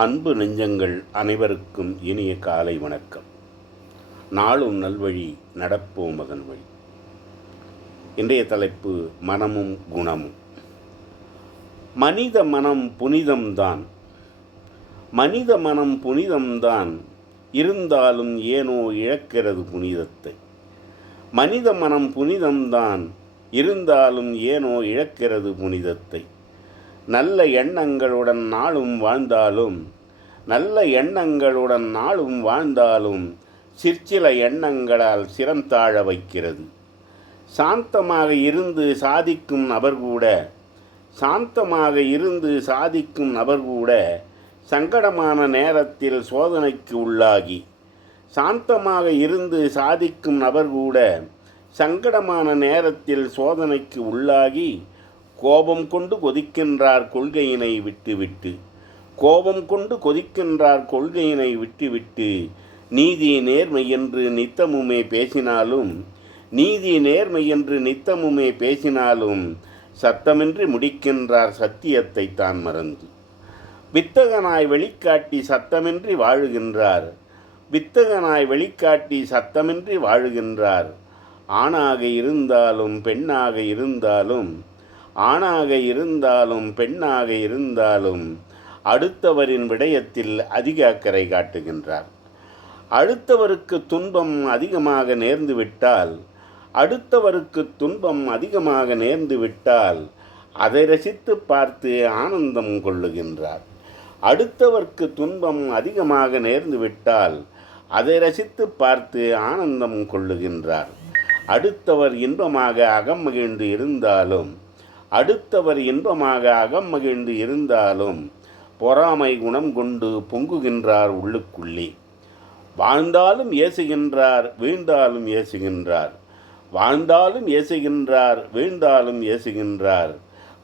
அன்பு நெஞ்சங்கள் அனைவருக்கும் இனிய காலை வணக்கம். நாளும் நல்வழி நடப்போம் மகன் வழி. இன்றைய தலைப்பு மனமும் குணமும். மனித மனம் புனிதம்தான் மனித மனம் புனிதம்தான் இருந்தாலும் ஏனோ இழக்கிறது புனிதத்தை. மனித மனம் புனிதம்தான் இருந்தாலும் ஏனோ இழக்கிறது புனிதத்தை. நல்ல எண்ணங்களுடன் நாளும் வாழ்ந்தாலும் நல்ல எண்ணங்களுடன் நாளும் வாழ்ந்தாலும் சிற்சில எண்ணங்களால் சிரம் தாழ வைக்கிறது. சாந்தமாக இருந்து சாதிக்கும் நபர் கூட சாந்தமாக இருந்து சாதிக்கும் நபர் கூட சங்கடமான நேரத்தில் சோதனைக்கு உள்ளாகி சாந்தமாக இருந்து சாதிக்கும் நபர் கூட சங்கடமான நேரத்தில் சோதனைக்கு உள்ளாகி கோபம் கொண்டு கொதிக்கின்றார் கொள்கையினை விட்டுவிட்டு. கோபம் கொண்டு கொதிக்கின்றார் கொள்கையினை விட்டுவிட்டு நீதி நேர்மை என்று நித்தமுமே பேசினாலும் நீதி நேர்மை என்று நித்தமுமே பேசினாலும் சத்தமின்றி முடிக்கின்றார் சத்தியத்தை தான் மறந்து. வித்தகனாய் வெளிக்காட்டி சத்தமின்றி வாழுகின்றார். வித்தகனாய் வெளிக்காட்டி சத்தமின்றி வாழுகின்றார். ஆணாக இருந்தாலும் பெண்ணாக இருந்தாலும் ஆணாக இருந்தாலும் பெண்ணாக இருந்தாலும் அடுத்தவரின் விடயத்தில் அதிக அக்கறை காட்டுகின்றார். அடுத்தவருக்கு துன்பம் அதிகமாக நேர்ந்துவிட்டால் அடுத்தவருக்கு துன்பம் அதிகமாக நேர்ந்து விட்டால் அதை ரசித்து பார்த்து ஆனந்தம் கொள்ளுகின்றார். அடுத்தவர்க்கு துன்பம் அதிகமாக நேர்ந்து விட்டால் அதை ரசித்து பார்த்து ஆனந்தம் கொள்ளுகின்றார். அடுத்தவர் இன்பமாக அகம் மகிழ்ந்து இருந்தாலும் அடுத்தவர் இன்பமாக அகம் மகிழ்ந்து இருந்தாலும் பொறாமை குணம் கொண்டு பொங்குகின்றார் உள்ளுக்குள்ளே. வாழ்ந்தாலும் ஏசுகின்றார் வீழ்ந்தாலும் ஏசுகின்றார். வாழ்ந்தாலும் ஏசுகின்றார் வீழ்ந்தாலும் ஏசுகின்றார்.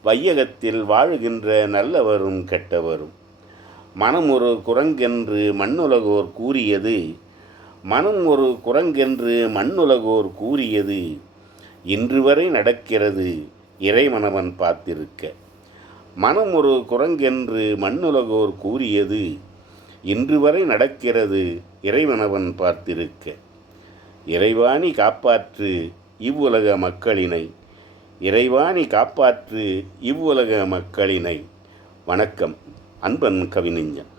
வையகத்தில் வாழுகின்ற நல்லவரும் கெட்டவரும். மனம் ஒரு குரங்கென்று மண்ணுலகோர் கூறியது. மனம் ஒரு குரங்கென்று மண்ணுலகோர் கூறியது. இன்று வரை நடக்கிறது. இறைமணவன் பார்த்திருக்க. மனம் ஒரு குரங்கென்று மண்ணுலகோர் கூறியது இன்று வரை நடக்கிறது இறைவனவன் பார்த்திருக்க. இறைவாணி காப்பாற்று இவ்வுலக மக்களினை இறைவாணி காப்பாற்று இவ்வுலக மக்களினை. வணக்கம் அன்பன் கவிநெஞ்சன்.